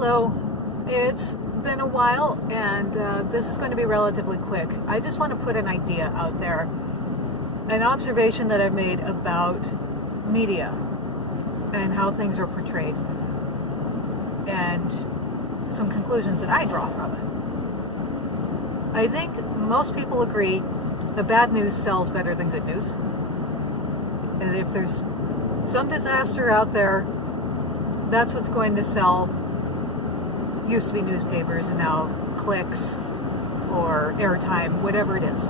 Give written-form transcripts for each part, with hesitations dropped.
Hello, it's been a while and this is going to be relatively quick. I just want to put an idea out there, an observation that I've made about media and how things are portrayed, and some conclusions that I draw from it. I think most people agree the bad news sells better than good news. And if there's some disaster out there, that's what's going to sell. Used to be newspapers and now clicks or airtime, whatever it is.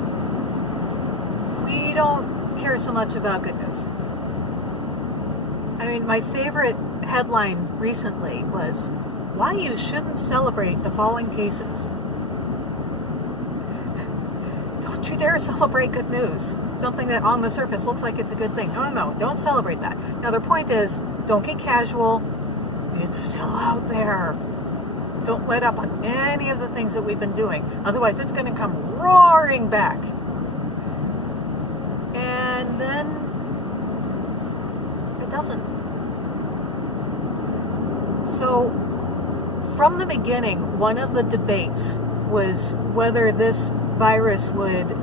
We don't care so much about good news. I mean, my favorite headline recently was, "Why you shouldn't celebrate the falling cases." Don't you dare celebrate good news. Something that on the surface looks like it's a good thing. No, don't celebrate that. Now their point is, don't get casual. It's still out there. Don't let up on any of the things that we've been doing. Otherwise, it's going to come roaring back. And then it doesn't. So, from the beginning, one of the debates was whether this virus would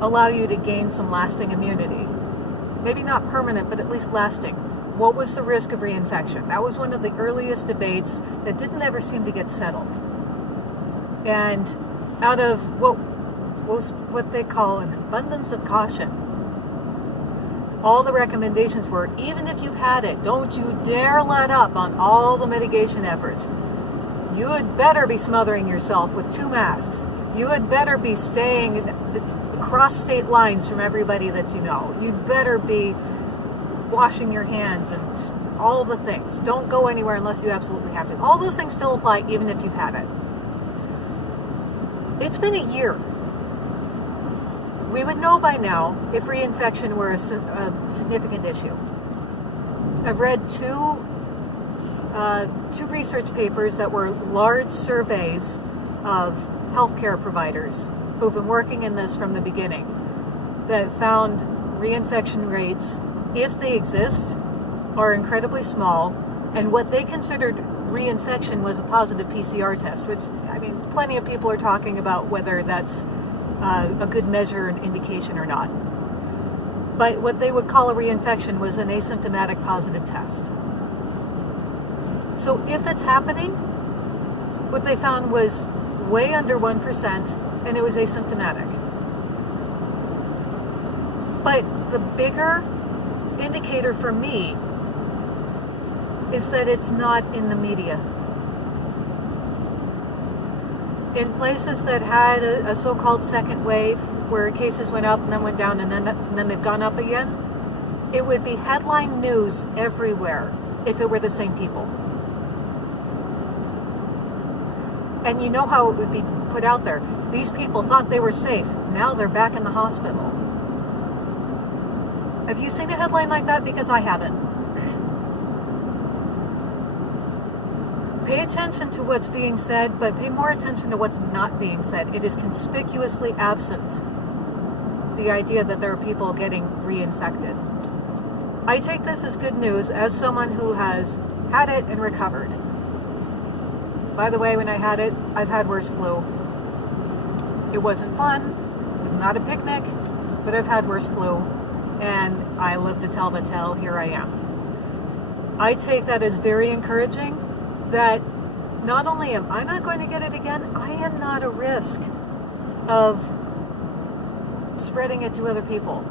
allow you to gain some lasting immunity. Maybe not permanent, but at least lasting. What was the risk of reinfection? That was one of the earliest debates that didn't ever seem to get settled. And out of what they call an abundance of caution, all the recommendations were, even if you've had it, don't you dare let up on all the mitigation efforts. You had better be smothering yourself with 2 masks. You had better be staying across state lines from everybody that you know. You'd better be washing your hands and all the things. Don't go anywhere unless you absolutely have to. All those things still apply even if you've had it. It's been a year. We would know by now if reinfection were a significant issue. I've read two research papers that were large surveys of healthcare providers who've been working in this from the beginning that found reinfection rates, if they exist, are incredibly small, and what they considered reinfection was a positive PCR test, which, I mean, plenty of people are talking about whether that's a good measure and indication or not. But what they would call a reinfection was an asymptomatic positive test. So if it's happening, what they found was way under 1%, and it was asymptomatic. But the bigger indicator for me is that it's not in the media. In places that had a so-called second wave, where cases went up and then went down and then they've gone up again, it would be headline news everywhere if it were the same people. And you know how it would be put out there. These people thought they were safe. Now they're back in the hospital. Have you seen a headline like that? Because I haven't. Pay attention to what's being said, but pay more attention to what's not being said. It is conspicuously absent, the idea that there are people getting reinfected. I take this as good news as someone who has had it and recovered. By the way, when I had it, I've had worse flu. It wasn't fun. It was not a picnic, but I've had worse flu. And I live to tell the tale. Here I am. I take that as very encouraging, that not only am I not going to get it again, I am not a risk of spreading it to other people.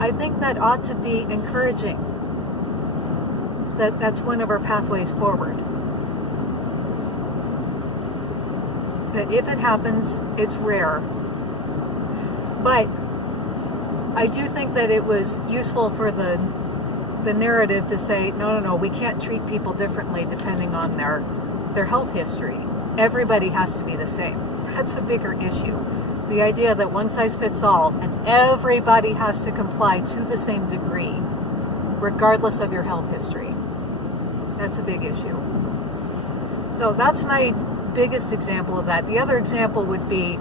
I think that ought to be encouraging, that that's one of our pathways forward. That if it happens, it's rare. But I do think that it was useful for the narrative to say, no, we can't treat people differently depending on their health history. Everybody has to be the same. That's a bigger issue. The idea that one size fits all and everybody has to comply to the same degree, regardless of your health history. That's a big issue. So that's my biggest example of that. The other example would be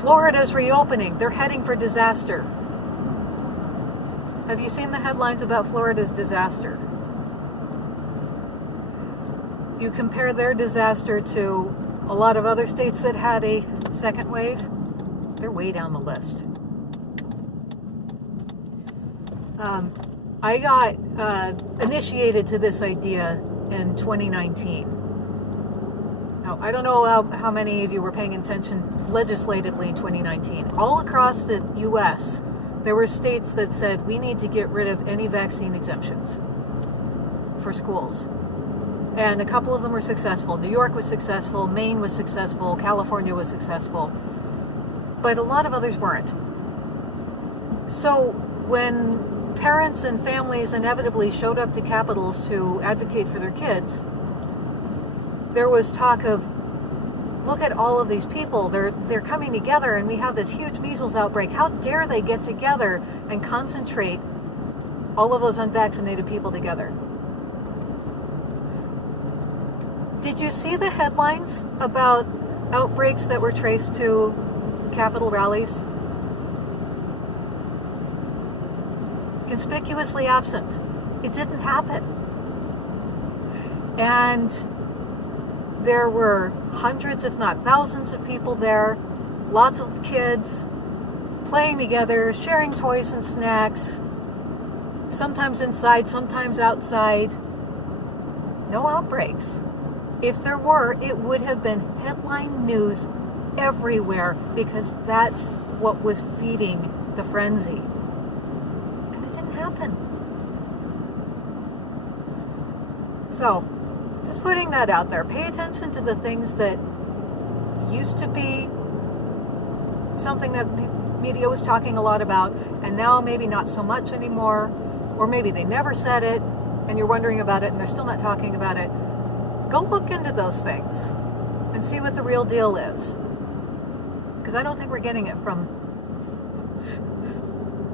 Florida's reopening. They're heading for disaster. Have you seen the headlines about Florida's disaster? You compare their disaster to a lot of other states that had a second wave, they're way down the list. I got initiated to this idea in 2019. Now, I don't know how many of you were paying attention legislatively in 2019. All across the U.S., there were states that said we need to get rid of any vaccine exemptions for schools. And a couple of them were successful. New York was successful, Maine was successful, California was successful. But a lot of others weren't. So when parents and families inevitably showed up to capitals to advocate for their kids, there was talk of, look at all of these people, they're coming together and we have this huge measles outbreak. How dare they get together and concentrate all of those unvaccinated people together? Did you see the headlines about outbreaks that were traced to Capitol rallies? Conspicuously absent. It didn't happen. And there were hundreds, if not thousands, of people there, lots of kids playing together, sharing toys and snacks, sometimes inside, sometimes outside. No outbreaks. If there were, it would have been headline news everywhere because that's what was feeding the frenzy. And it didn't happen. So, just putting that out there. Pay attention to the things that used to be something that media was talking a lot about, and now maybe not so much anymore, or maybe they never said it, and you're wondering about it, and they're still not talking about it. Go look into those things and see what the real deal is. Because I don't think we're getting it from,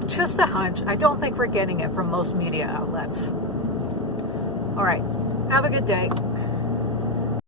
just a hunch, I don't think we're getting it from most media outlets. All right, have a good day.